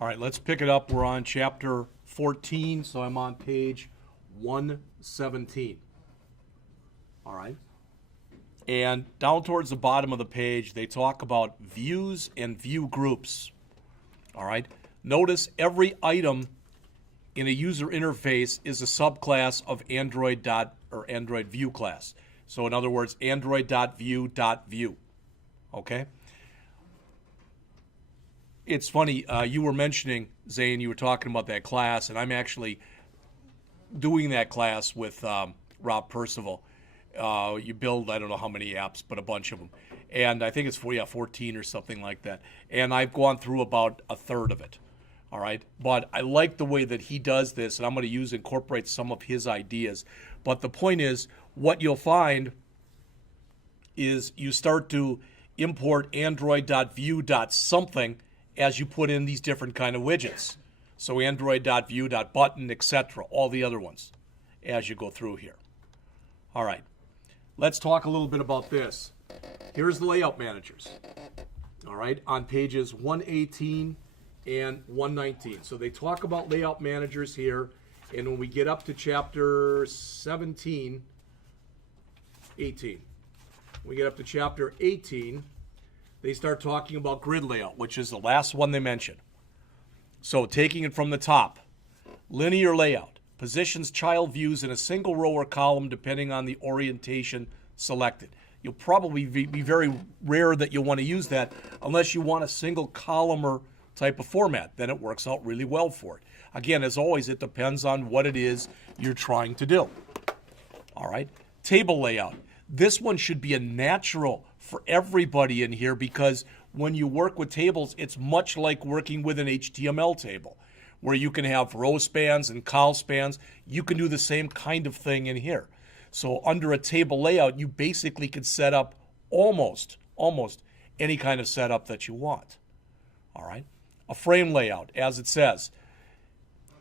All right, let's pick it up. We're on chapter 14, so I'm on page 117. All right. And down towards the bottom of the page, they talk about views and view groups. All right. Notice every item in a user interface is a subclass of Android or Android view class. So in other words, Android.view.view. Okay. It's funny, you were mentioning, Zane, you were talking about that class, and I'm actually doing that class with Rob Percival. You build, I don't know how many apps, but a bunch of them. And I think it's 14 or something like that. And I've gone through about a third of it. All right. But I like the way that he does this, and I'm going to incorporate some of his ideas. But the point is, what you'll find is you start to import Android.view.something as you put in these different kind of widgets. So Android.view.button, etc., all the other ones as you go through here. All right. Let's talk a little bit about this. Here's the layout managers. All right, on pages 118 and 119. So they talk about layout managers here, and when we get up to chapter 18, we get up to chapter 18, they start talking about grid layout, which is the last one they mention. So taking it from the top, linear layout positions child views in a single row or column depending on the orientation selected. You'll probably be very rare that you'll want to use that unless you want a single columnar type of format. Then it works out really well for it. Again, as always, it depends on what it is you're trying to do. All right, table layout. This one should be a natural for everybody in here because when you work with tables, it's much like working with an HTML table where you can have row spans and col spans. You can do the same kind of thing in here. So under a table layout, you basically can set up almost any kind of setup that you want. All right. A frame layout, as it says,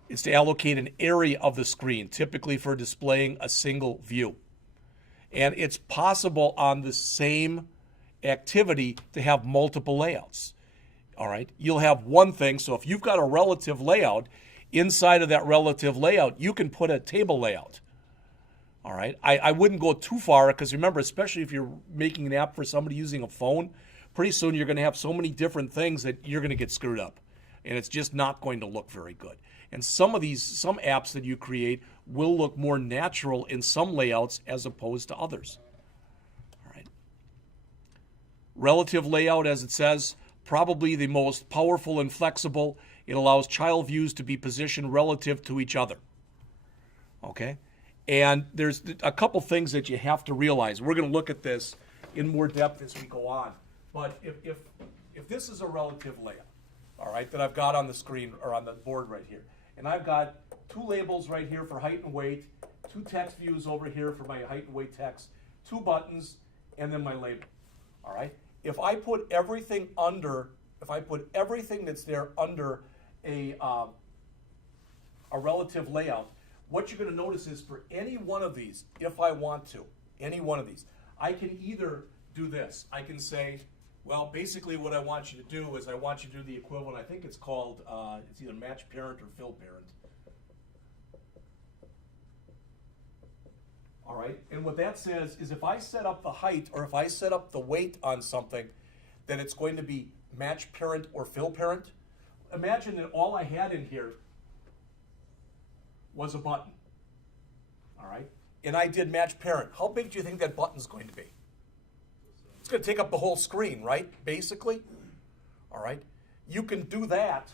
is to allocate an area of the screen, typically for displaying a single view. And it's possible on the same activity to have multiple layouts. All right. You'll have one thing. So if you've got a relative layout, inside of that relative layout, you can put a table layout. All right. I wouldn't go too far because remember, especially if you're making an app for somebody using a phone, pretty soon you're going to have so many different things that you're going to get screwed up. And it's just not going to look very good. And some apps that you create will look more natural in some layouts as opposed to others. All right. Relative layout, as it says, probably the most powerful and flexible. It allows child views to be positioned relative to each other. Okay. And there's a couple things that you have to realize. We're going to look at this in more depth as we go on. But if this is a relative layout, all right, that I've got on the screen or on the board right here, and I've got two labels right here for height and weight, two text views over here for my height and weight text, two buttons, and then my label. All right. If I put everything that's there under a relative layout, what you're going to notice is for any one of these, if I want to, any one of these, I can either do this. I can say, well, basically what I want you to do is I want you to do the equivalent. I think it's called, it's either match parent or fill parent. All right, and what that says is if I set up the height or if I set up the weight on something, then it's going to be match parent or fill parent. Imagine that all I had in here was a button, all right? And I did match parent. How big do you think that button's going to be? It's going to take up the whole screen, right, basically? All right? You can do that,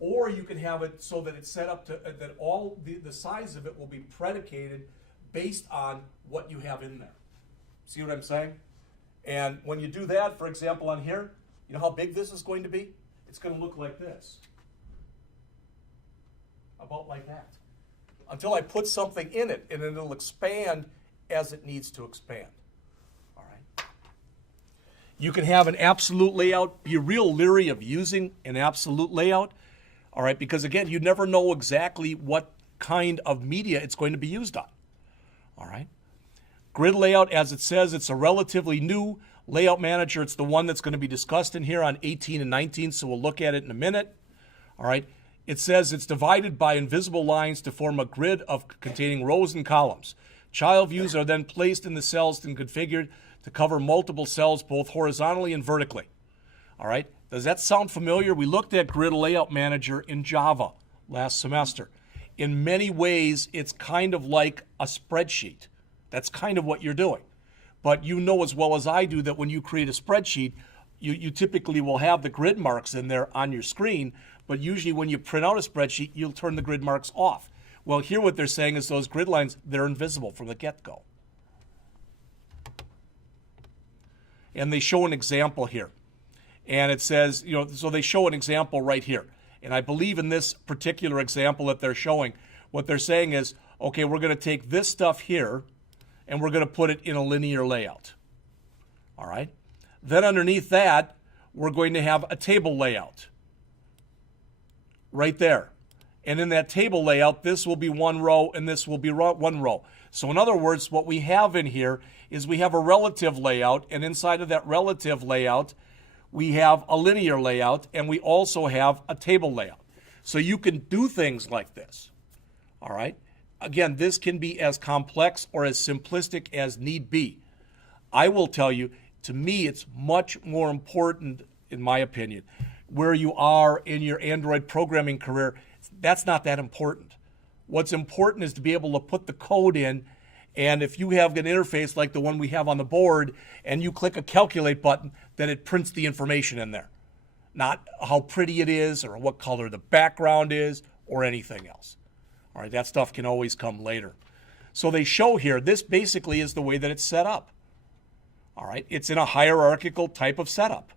or you can have it so that it's set up to, that all the size of it will be predicated based on what you have in there. See what I'm saying? And when you do that, for example, on here, you know how big this is going to be? It's going to look like this. About like that. Until I put something in it, and it'll expand as it needs to expand. All right. You can have an absolute layout. Be real leery of using an absolute layout. All right, because again, you never know exactly what kind of media it's going to be used on. All right. Grid layout, as it says, it's a relatively new layout manager. It's the one that's going to be discussed in here on 18 and 19, so we'll look at it in a minute. All right. It says it's divided by invisible lines to form a grid containing rows and columns. Child views are then placed in the cells and configured to cover multiple cells both horizontally and vertically. All right. Does that sound familiar? We looked at Grid Layout Manager in Java last semester. In many ways, it's kind of like a spreadsheet. That's kind of what you're doing. But you know as well as I do that when you create a spreadsheet, you typically will have the grid marks in there on your screen, but usually when you print out a spreadsheet, you'll turn the grid marks off. Well, here what they're saying is those grid lines, they're invisible from the get-go. And they show an example here. And it says, so they show an example right here. And I believe in this particular example that they're showing, what they're saying is, okay, we're going to take this stuff here and we're going to put it in a linear layout. All right? Then underneath that, we're going to have a table layout right there. And in that table layout, this will be one row and this will be one row. So in other words, what we have in here is we have a relative layout, and inside of that relative layout, we have a linear layout, and we also have a table layout. So you can do things like this. All right? Again, this can be as complex or as simplistic as need be. I will tell you, to me, it's much more important, in my opinion, where you are in your Android programming career. That's not that important. What's important is to be able to put the code in, and if you have an interface like the one we have on the board and you click a calculate button, then it prints the information in there. Not how pretty it is or what color the background is or anything else. All right, that stuff can always come later. So they show here, this basically is the way that it's set up. All right, it's in a hierarchical type of setup.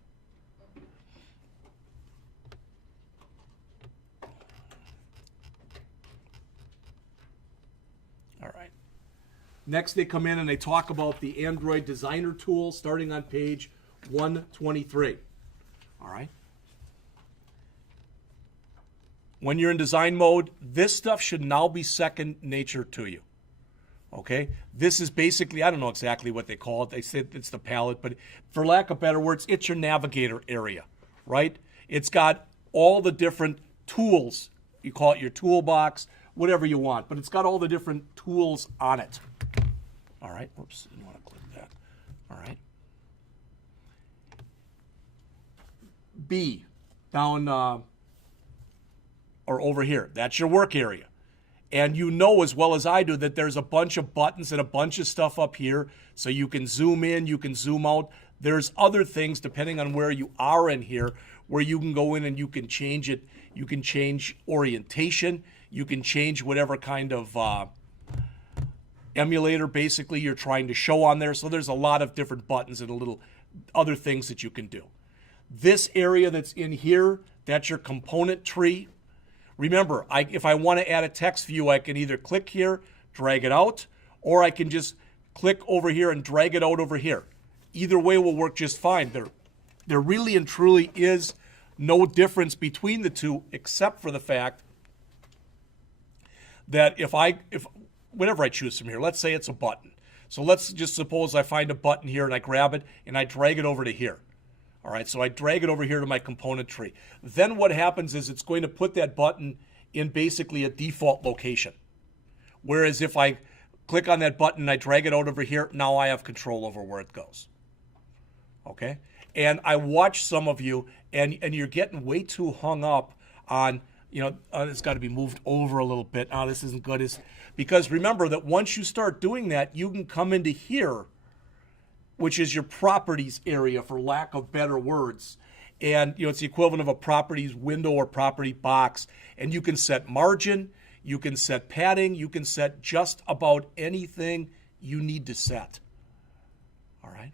All right. Next, they come in and they talk about the Android Designer tool starting on page 123. All right. When you're in design mode, this stuff should now be second nature to you. Okay? This is basically, I don't know exactly what they call it. They said it's the palette, but for lack of better words, it's your navigator area, right? It's got all the different tools. You call it your toolbox, whatever you want, but it's got all the different tools on it. All right? Oops, didn't want to click that. All right. B, down, or over here. That's your work area. And you know as well as I do that there's a bunch of buttons and a bunch of stuff up here. So you can zoom in, you can zoom out. There's other things depending on where you are in here where you can go in and you can change it. You can change orientation. You can change whatever kind of emulator basically you're trying to show on there. So there's a lot of different buttons and a little other things that you can do. This area that's in here, that's your component tree. Remember, if I want to add a text view, I can either click here, drag it out, or I can just click over here and drag it out over here. Either way will work just fine. There really and truly is no difference between the two except for the fact that if whatever I choose from here, let's say it's a button. So let's just suppose I find a button here and I grab it and I drag it over to here. All right, so I drag it over here to my component tree. Then what happens is it's going to put that button in basically a default location. Whereas if I click on that button and I drag it out over here, now I have control over where it goes. Okay? And I watch some of you, and you're getting way too hung up on, it's got to be moved over a little bit. Oh, this isn't good. Because remember that once you start doing that, you can come into here, which is your properties area, for lack of better words. And it's the equivalent of a properties window or property box. And you can set margin, you can set padding, you can set just about anything you need to set. All right.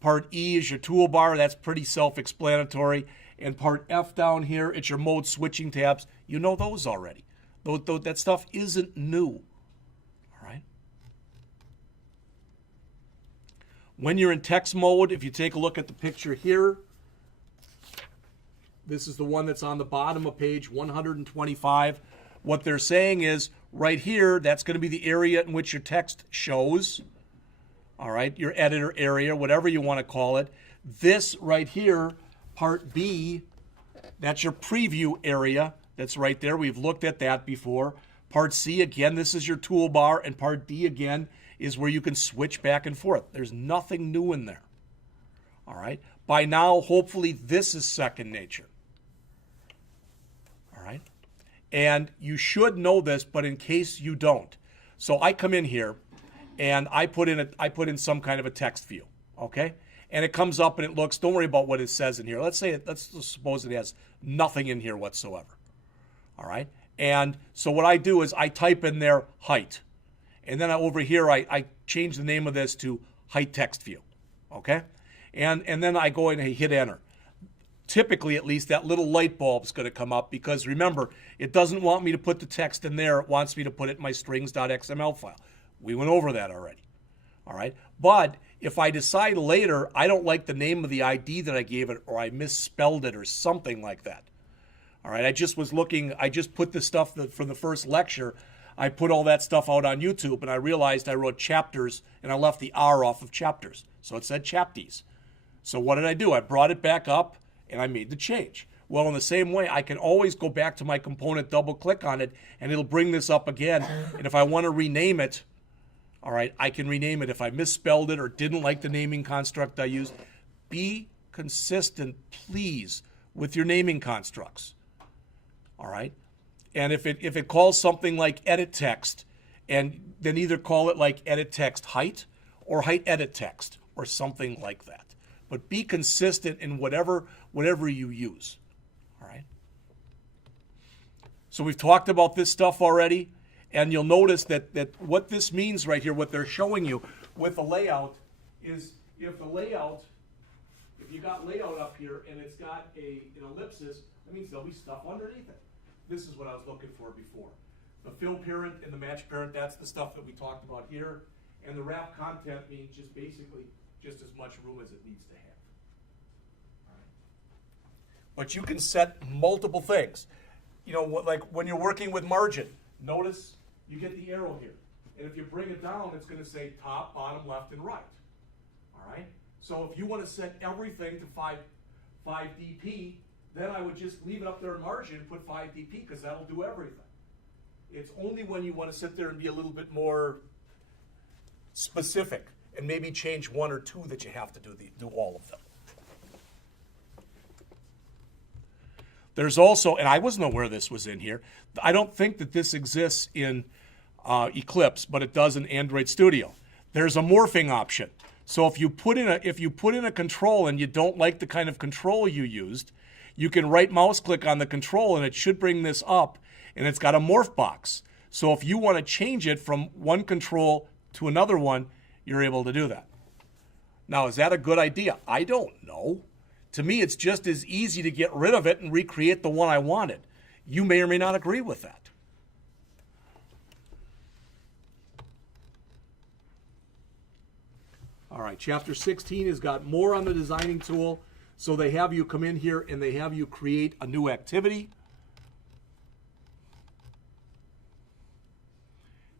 Part E is your toolbar. That's pretty self-explanatory. And part F down here, it's your mode switching tabs. You know those already. That stuff isn't new. When you're in text mode, if you take a look at the picture here, this is the one that's on the bottom of page 125. What they're saying is right here, that's going to be the area in which your text shows. All right, your editor area, whatever you want to call it. This right here, part B, That's your preview area. That's right there. We've looked at that before. Part C, again, this is your toolbar, and Part D, again, is where you can switch back and forth. There's nothing new in there. All right? By now, hopefully, this is second nature. All right? And you should know this, but in case you don't. So I come in here, and I put in some kind of a text view, okay? And it comes up and it looks, don't worry about what it says in here. Let's suppose it has nothing in here whatsoever. All right? And so what I do is I type in there height. And then over here, I change the name of this to height text view, okay? And then I go in and hit enter. Typically, at least, that little light bulb's going to come up because, remember, it doesn't want me to put the text in there. It wants me to put it in my strings.xml file. We went over that already, all right? But if I decide later I don't like the name of the ID that I gave it, or I misspelled it or something like that, all right? I just put the stuff from the first lecture, I put all that stuff out on YouTube, and I realized I wrote chapters, and I left the R off of chapters. So it said chapties. So what did I do? I brought it back up, and I made the change. Well, in the same way, I can always go back to my component, double-click on it, and it'll bring this up again. And if I want to rename it, all right, I can rename it if I misspelled it or didn't like the naming construct I used. Be consistent, please, with your naming constructs, all right? And if it calls something like edit text, and then either call it like edit text height or height edit text or something like that. But be consistent in whatever you use, all right? So we've talked about this stuff already, and you'll notice that what this means right here, what they're showing you with the layout is if you got layout up here and it's got an ellipsis, that means there'll be stuff underneath it. This is what I was looking for before. The fill parent and the match parent, that's the stuff that we talked about here. And the wrap content means just basically just as much room as it needs to have. All right. But you can set multiple things. You know, like when you're working with margin, notice you get the arrow here. And if you bring it down, it's going to say top, bottom, left, and right. All right? So if you want to set everything to 5 dp, then I would just leave it up there in margin and put 5 dp because that'll do everything. It's only when you want to sit there and be a little bit more specific and maybe change one or two that you have to do all of them. There's also, and I wasn't aware this was in here, I don't think that this exists in Eclipse, but it does in Android Studio. There's a morphing option. So if you put in a control and you don't like the kind of control you used, you can right mouse click on the control and it should bring this up, and it's got a morph box. So if you want to change it from one control to another one, you're able to do that. Now, is that a good idea? I don't know. To me, it's just as easy to get rid of it and recreate the one I wanted. You may or may not agree with that. All right, chapter 16 has got more on the designing tool. So they have you come in here and they have you create a new activity.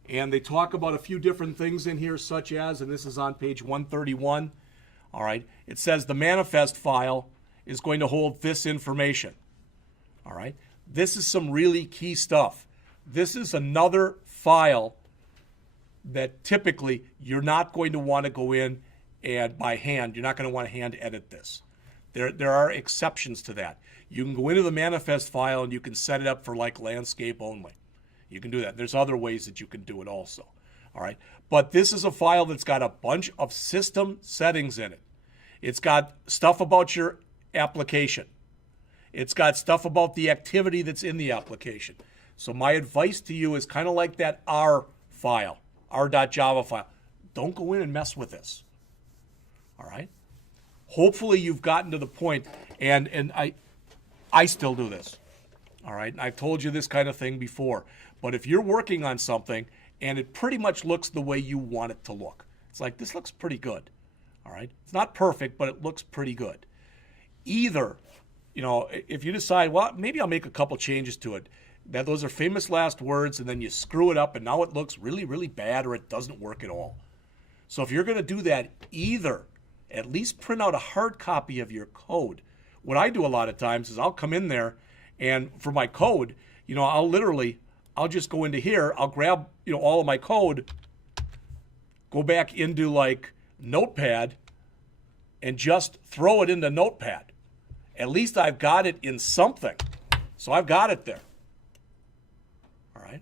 And they talk about a few different things in here, such as, and this is on page 131, all right, it says the manifest file is going to hold this information, all right? This is some really key stuff. This is another file that typically you're not going to want to go in and by hand, you're not going to want to hand edit this. There are exceptions to that. You can go into the manifest file and you can set it up for like landscape only. You can do that. There's other ways that you can do it also. All right. But this is a file that's got a bunch of system settings in it. It's got stuff about your application. It's got stuff about the activity that's in the application. So my advice to you is kind of like that R file, r.java file. Don't go in and mess with this. All right. Hopefully you've gotten to the point, and I still do this. All right. I've told you this kind of thing before. But if you're working on something and it pretty much looks the way you want it to look, it's like, this looks pretty good. All right. It's not perfect, but it looks pretty good. Either, you know, if you decide, well, maybe I'll make a couple changes to it, that those are famous last words, and then you screw it up and now it looks really, really bad, or it doesn't work at all. So if you're going to do that, either at least print out a hard copy of your code what I do a lot of times is I'll come in there and for my code, I'll just go into here, I'll grab, all of my code, go back into like Notepad and just throw it into Notepad. At least I've got it in something. So I've got it there. All right.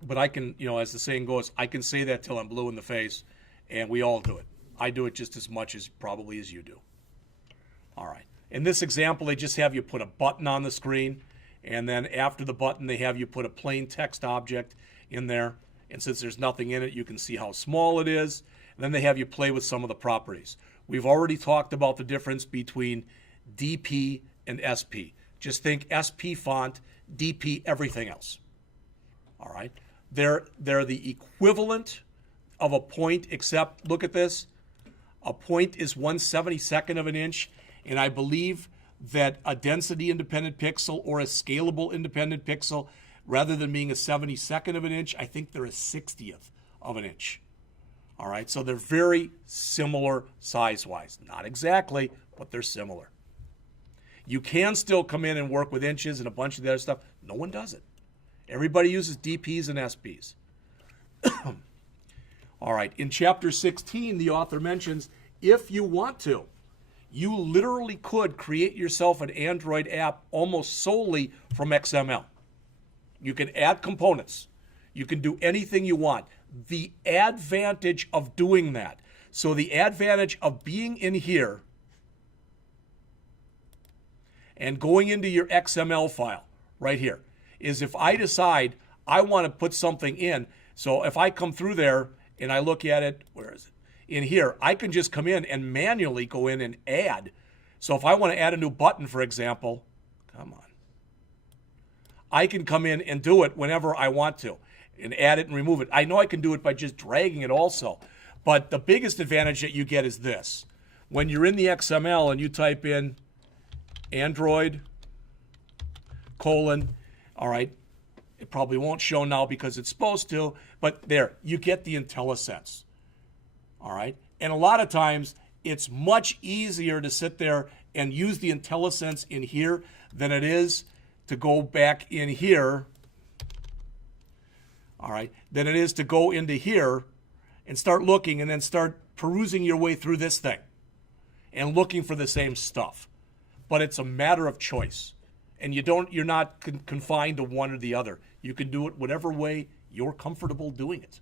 But I can, as the saying goes, I can say that till I'm blue in the face, and we all do it. I do it just as much as probably as you do. All right. In this example, they just have you put a button on the screen, and then after the button, they have you put a plain text object in there. And since there's nothing in it, you can see how small it is. And then they have you play with some of the properties. We've already talked about the difference between DP and SP. Just think SP font, DP everything else. All right. They're the equivalent of a point, except look at this. A point is 1/72nd of an inch, and I believe that a density independent pixel or a scalable independent pixel, rather than being a 72nd of an inch, I think they're a 60th of an inch. All right, so they're very similar size-wise. Not exactly, but they're similar. You can still come in and work with inches and a bunch of the other stuff. No one does it. Everybody uses DPs and SPs. All right, in chapter 16, the author mentions, if you want to, you literally could create yourself an Android app almost solely from XML. You can add components. You can do anything you want. The advantage of doing that, so the advantage of being in here and going into your XML file right here is if I decide I want to put something in, so if I come through there and I look at it, where is it? In here, I can just come in and manually go in and add. So if I want to add a new button, for example, come on, I can come in and do it whenever I want to and add it and remove it. I know I can do it by just dragging it also, but the biggest advantage that you get is this. When you're in the XML and you type in Android, all right, it probably won't show now because it's supposed to, but there, you get the IntelliSense. All right, and a lot of times it's much easier to sit there and use the IntelliSense in here than it is to go back in here, all right, than it is to go into here and start looking and then start perusing your way through this thing and looking for the same stuff. But it's a matter of choice. And you're not confined to one or the other. You can do it whatever way you're comfortable doing it.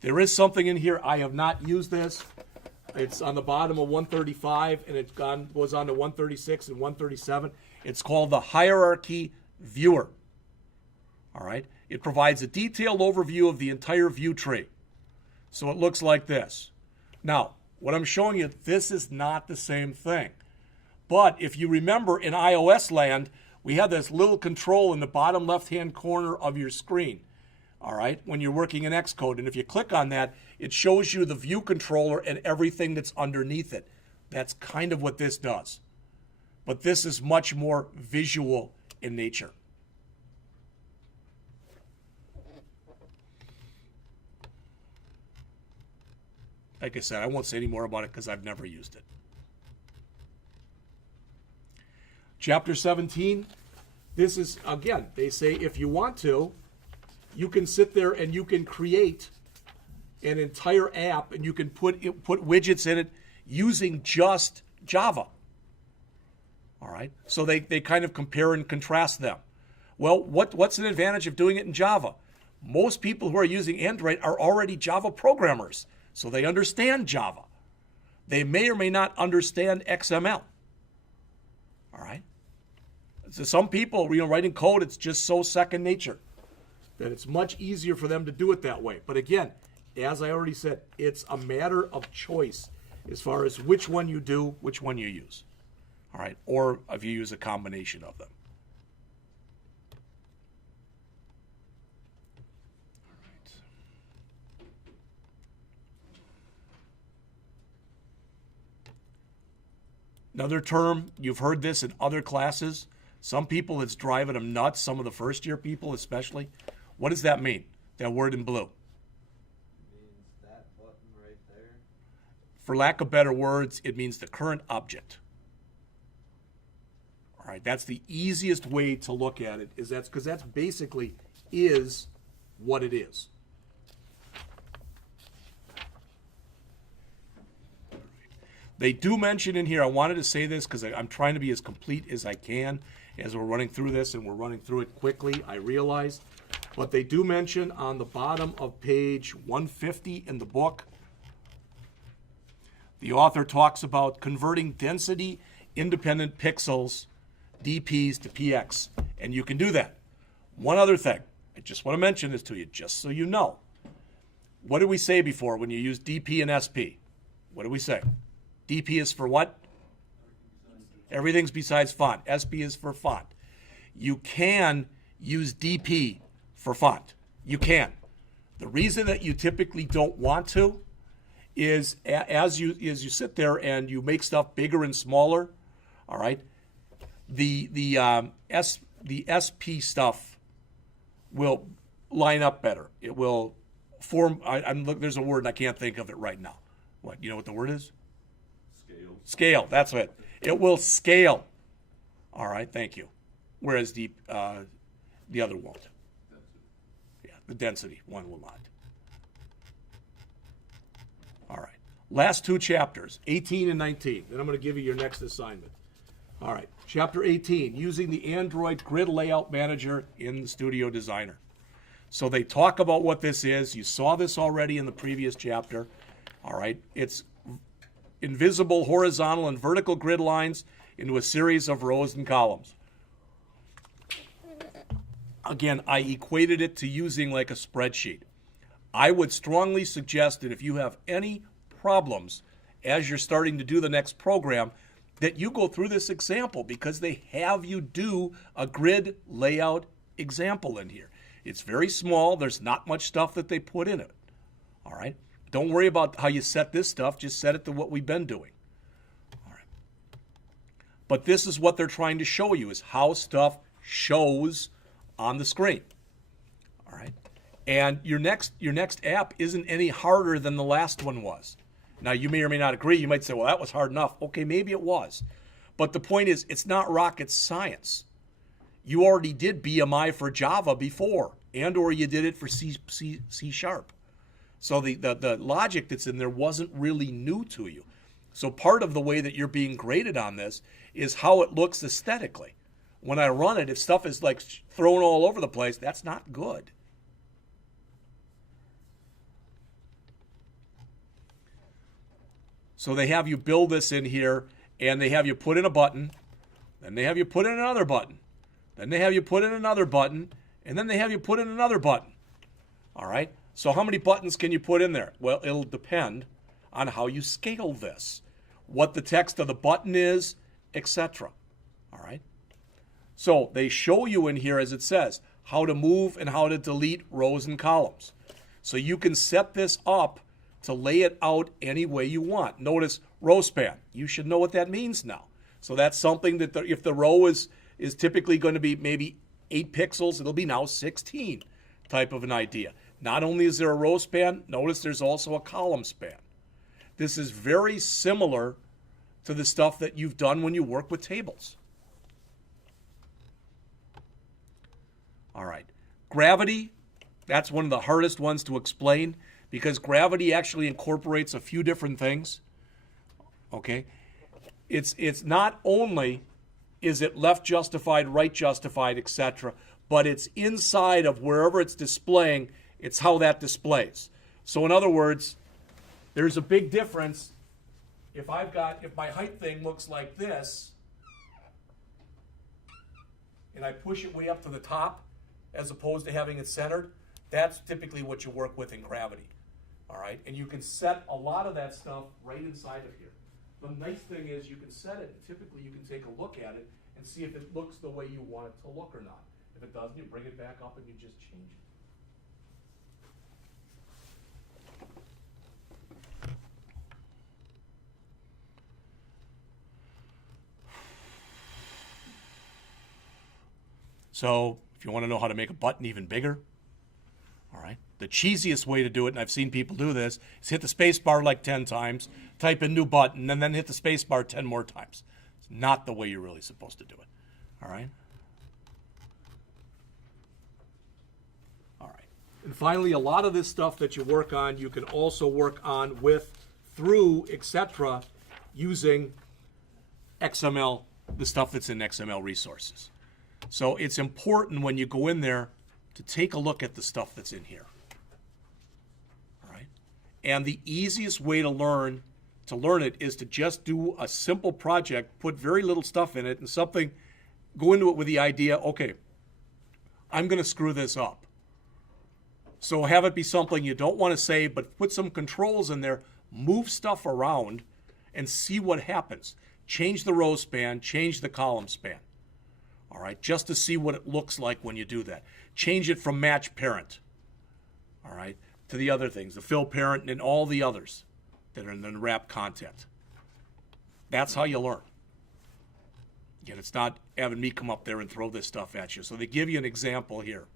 There is something in here. I have not used this. It's on the bottom of 135, and it goes on to 136 and 137. It's called the Hierarchy Viewer. All right. It provides a detailed overview of the entire view tree. So it looks like this. Now, what I'm showing you, this is not the same thing. But if you remember in iOS land, we have this little control in the bottom left-hand corner of your screen, all right, when you're working in Xcode. And if you click on that, it shows you the view controller and everything that's underneath it. That's kind of what this does. But this is much more visual in nature. Like I said, I won't say any more about it because I've never used it. Chapter 17, this is, again, they say if you want to, you can sit there and you can create an entire app and you can put widgets in it using just Java. All right, so they kind of compare and contrast them. Well, what's an advantage of doing it in Java? Most people who are using Android are already Java programmers. So they understand Java. They may or may not understand XML. All right? So some people, writing code, it's just so second nature that it's much easier for them to do it that way. But again, as I already said, it's a matter of choice as far as which one you do, which one you use. All right? Or if you use a combination of them. Another term, you've heard this in other classes. Some people, it's driving them nuts, some of the first-year people especially. What does that mean? That word in blue. Means that button right there. For lack of better words, it means the current object. All right, that's the easiest way to look at it, is that's because that's basically is what it is. They do mention in here, I wanted to say this because I'm trying to be as complete as I can as we're running through this, and we're running through it quickly, I realize. But they do mention on the bottom of page 150 in the book, the author talks about converting density independent pixels, DPs, to PX. And you can do that. One other thing, I just want to mention this to you, just so you know. What did we say before when you use DP and SP? What did we say? DP is for what? Everything's besides font. SP is for font. You can use DP for font. You can. The reason that you typically don't want to is as you sit there and you make stuff bigger and smaller, all right, the SP stuff will line up better. It will form. There's a word and I can't think of it right now. What, you know what the word is? Scale, that's it. It will scale. All right, thank you. Whereas the other won't. Yeah, the density one will not. All right. Last two chapters, 18 and 19. Then I'm going to give you your next assignment. All right. Chapter 18, using the Android Grid Layout Manager in the Studio Designer. So they talk about what this is. You saw this already in the previous chapter. All right. It's invisible horizontal and vertical grid lines into a series of rows and columns. Again, I equated it to using like a spreadsheet. I would strongly suggest that if you have any problems as you're starting to do the next program, that you go through this example because they have you do a grid layout example in here. It's very small. There's not much stuff that they put in it. All right? Don't worry about how you set this stuff. Just set it to what we've been doing. All right. But this is what they're trying to show you, is how stuff shows on the screen. All right. And your next app isn't any harder than the last one was. Now, you may or may not agree. You might say, well, that was hard enough. Okay, maybe it was. But the point is, it's not rocket science. You already did BMI for Java before, and or you did it for C#. So the logic that's in there wasn't really new to you. So part of the way that you're being graded on this is how it looks aesthetically. When I run it, if stuff is like thrown all over the place, that's not good. So they have you build this in here, and they have you put in a button, then they have you put in another button, then they have you put in another button, and then they have you put in another button. All right? So how many buttons can you put in there? Well, it'll depend on how you scale this, what the text of the button is, etc. All right? So they show you in here, as it says, how to move and how to delete rows and columns. So you can set this up to lay it out any way you want. Notice row span. You should know what that means now. So that's something that if the row is typically going to be maybe 8 pixels, it'll be now 16 type of an idea. Not only is there a row span, notice there's also a column span. This is very similar to the stuff that you've done when you work with tables. All right. Gravity, that's one of the hardest ones to explain because gravity actually incorporates a few different things. Okay? It's not only is it left justified, right justified, etc., but it's inside of wherever it's displaying, it's how that displays. So in other words, there's a big difference if my height thing looks like this, and I push it way up to the top, as opposed to having it centered, that's typically what you work with in gravity. All right? And you can set a lot of that stuff right inside of here. The nice thing is you can set it, and typically you can take a look at it and see if it looks the way you want it to look or not. If it doesn't, you bring it back up and you just change it. So if you want to know how to make a button even bigger, all right, The cheesiest way to do it, and I've seen people do this, is hit the space bar like 10 times, type in new button, and then hit the space bar 10 more times. It's not the way you're really supposed to do it. All right? All right. And finally, a lot of this stuff that you work on, you can also work on with, through, etc., using XML, the stuff that's in XML resources. So it's important when you go in there to take a look at the stuff that's in here. All right? And the easiest way to learn it is to just do a simple project, put very little stuff in it, and go into it with the idea, okay, I'm going to screw this up. So have it be something you don't want to save, but put some controls in there, move stuff around, and see what happens. Change the row span, change the column span. All right, just to see what it looks like when you do that. Change it from match parent, all right, to the other things, the fill parent and all the others that are in the wrap content. That's how you learn. Again, it's not having me come up there and throw this stuff at you. So they give you an example here,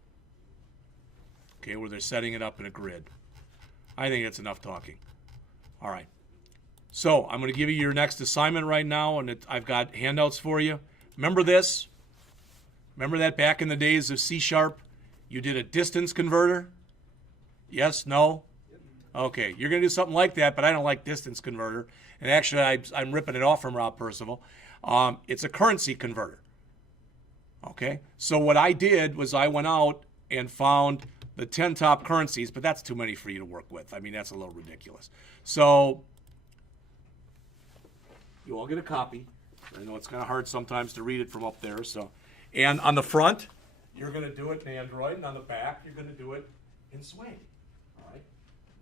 okay, where they're setting it up in a grid. I think it's enough talking. All right. So I'm going to give you your next assignment right now, and I've got handouts for you. Remember this? Remember that back in the days of C#, you did a distance converter? Yes? No? Okay, you're going to do something like that, but I don't like distance converter. And actually, I'm ripping it off from Rob Percival. It's a currency converter. Okay? So what I did was I went out and found the 10 top currencies, but that's too many for you to work with. I mean, that's a little ridiculous. So you all get a copy. I know it's kind of hard sometimes to read it from up there. So, and on the front, you're going to do it in Android, and on the back, you're going to do it in Swing. All right?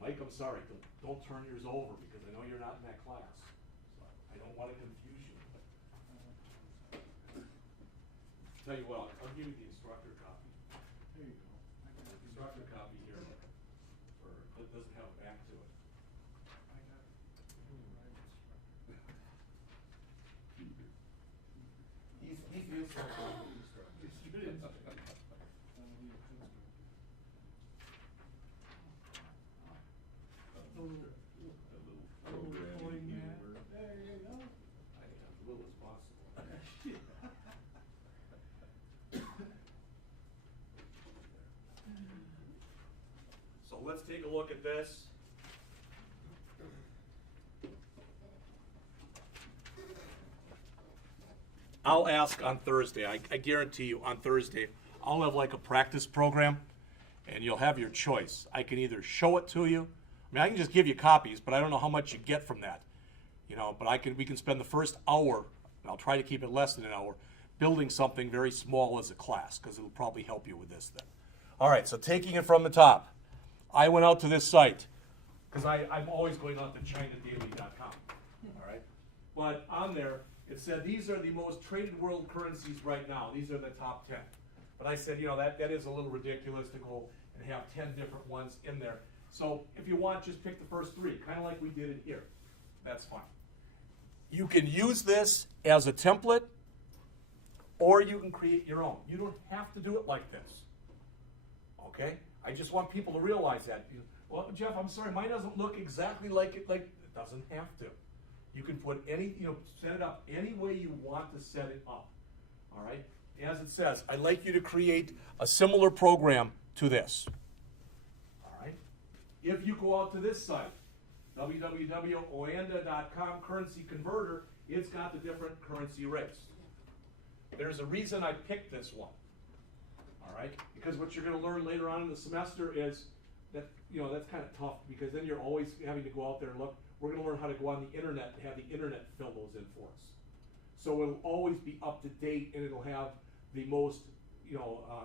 Mike, I'm sorry. Don't turn yours over because I know you're not in that class. So I don't want to confuse you. Tell you what, I'll give you the instructor copy. There you go. Instructor copy here. It doesn't have a back to it. He feels like So let's take a look at this. I'll ask on Thursday. I guarantee you on Thursday, I'll have like a practice program, and you'll have your choice. I can either show it to you. I mean, I can just give you copies, but I don't know how much you get from that. You know, but we can spend the first hour, and I'll try to keep it less than an hour, building something very small as a class, because it'll probably help you with this then. All right, so taking it from the top, I went out to this site, because I'm always going out to ChinaDaily.com. All right, but on there, it said these are the most traded world currencies right now. These are the top 10. But I said, you know, that is a little ridiculous to go and have 10 different ones in there. So if you want, just pick the first 3, kind of like we did it here. That's fine. You can use this as a template, or you can create your own. You don't have to do it like this. Okay? I just want people to realize that. Well, Jeff, I'm sorry, mine doesn't look exactly like it. It doesn't have to. You can put set it up any way you want to set it up. All right? As it says, I'd like you to create a similar program to this. All right? If you go out to this site, www.oanda.com currency converter, it's got the different currency rates. There's a reason I picked this one. All right? Because what you're going to learn later on in the semester is that, that's kind of tough because then you're always having to go out there and look. We're going to learn how to go on the internet and have the internet fill those in for us. So it'll always be up to date, and it'll have the most,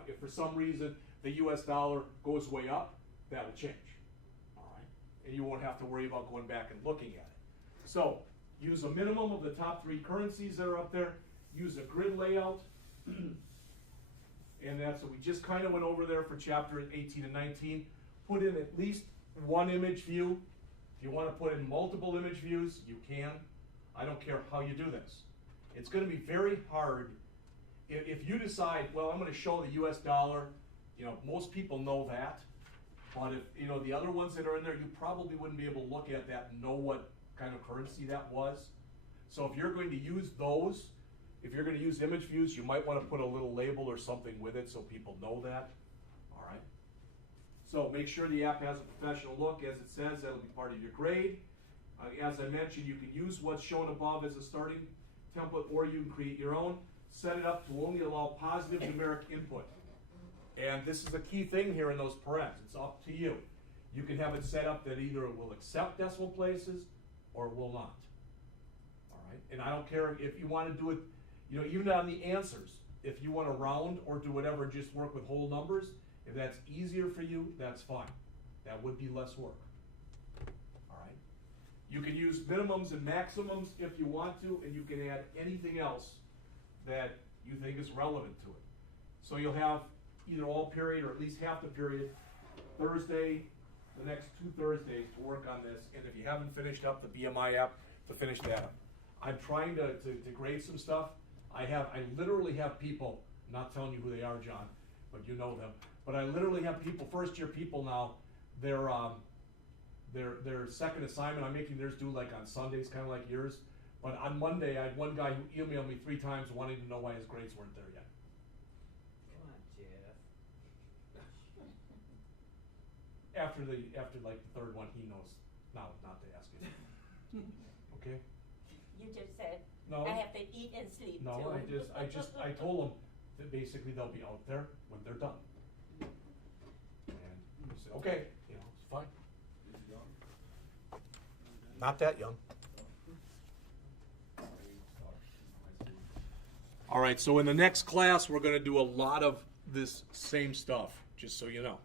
if for some reason the US dollar goes way up, that'll change. All right? And you won't have to worry about going back and looking at it. So use a minimum of the top 3 currencies that are up there. Use a grid layout. And that's what we just kind of went over there for chapter 18 and 19. Put in at least one image view. If you want to put in multiple image views, you can. I don't care how you do this. It's going to be very hard if you decide, well, I'm going to show the US dollar. Most people know that. But if, you know, the other ones that are in there, you probably wouldn't be able to look at that and know what kind of currency that was. So if you're going to use those, if you're gonna use image views, you might wanna put a little label or something with it so people know that, all right? So make sure the app has a professional look, as it says, that'll be part of your grade. As I mentioned, you can use what's shown above as a starting template, or you can create your own. Set it up to only allow positive numeric input. And this is a key thing here in those parens, it's up to you. You can have it set up that either it will accept decimal places or it will not. All right, and I don't care if you wanna do it, you know, even on the answers, if you wanna round or do whatever, just work with whole numbers, if that's easier for you, that's fine. That would be less work. All right, you can use minimums and maximums if you want to, and you can add anything else that you think is relevant to it. So you'll have either all period or at least half the period, Thursday, the next 2 Thursdays to work on this, and if you haven't finished up the BMI app, to finish that up. I'm trying to grade some stuff. I literally have people, I'm not telling you who they are, John, but you know them, but I literally have people, first year people now, their second assignment, I'm making theirs due like on Sundays, kinda like yours. But on Monday, I had one guy who emailed me 3 times wanting to know why his grades weren't there yet. Come on, Jeff. After like the 3rd one, he knows now not to ask it. Okay? You just said, No. I have to eat and sleep too. No, I told them that basically they'll be out there when they're done. And he said, okay, you know, it's fine. Not that young. All right, so in the next class, we're gonna do a lot of this same stuff, just so you know.